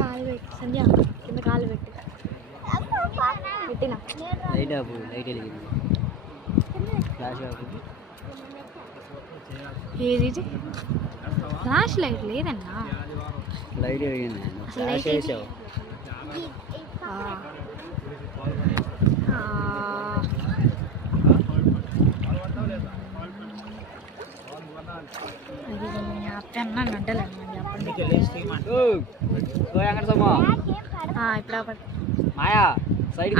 కాలు పెట్టి సంధ్య కింద కాలు పెట్టి పెట్టినా లైట్ ఆపు లైట్ వెలిగింది ఫ్లాష్ ఆపు ఏది ఫ్లాష్ లైట్ లేదన్నా లైట్ వెలిగింది ఫ్లాష్ వేసావు మాయా సైడ్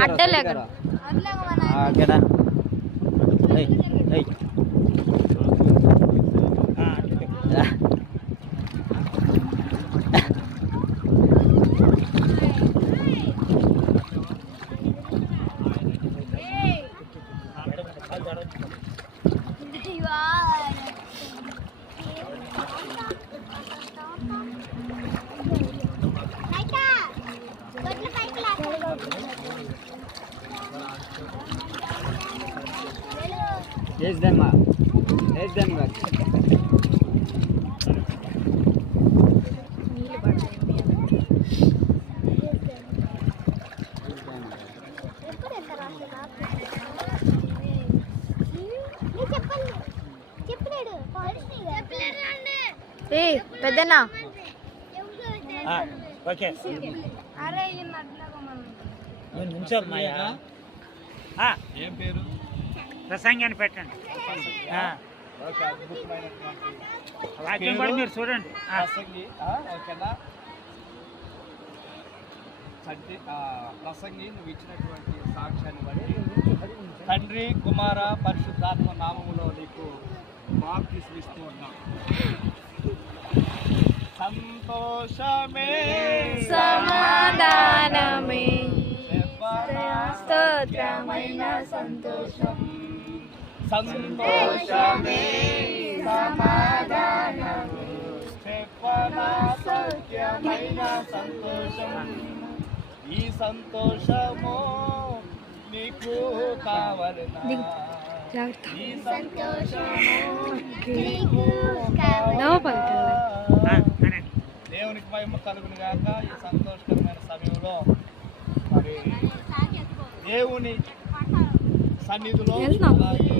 వేద్దామా వేద్దామా పెద్దనా ఓకే ఏం పేరు ప్రసంగి అని పెట్టండి వాక్యం కూడా మీరు చూడండి ప్రసంగి ఓకేనా ప్రసంగి నువ్వు ఇచ్చినటువంటి సాక్ష్యాన్ని బట్టి తండ్రి కుమార పరిశుద్ధాత్మ నామములో నీకు బాప్తిస్మం ఇస్తూ ఉన్నాం. సంతోషమే సమాధానమే స్తోత్రమైన సంతోషం సంతోషమే సమాధానమే చెప్పనా సత్యమైన సంతోషం ఈ సంతోషము నీకు కావలనా ఈ సంతోషము నీకు కావలనా దేవునికి మహిమ కలుగును గాక. ఈ సంతోషకరమైన సమయంలో మరి దేవుని సన్నిధిలో అలాగే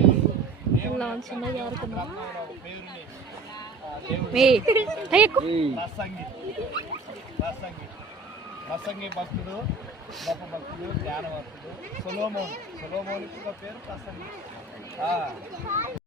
ప్రసంగి భక్తుడు గొప్ప భక్తుడు జ్ఞానవంతుడు సొలొమోను. సొలొమోనుకి పేరు ప్రసంగి.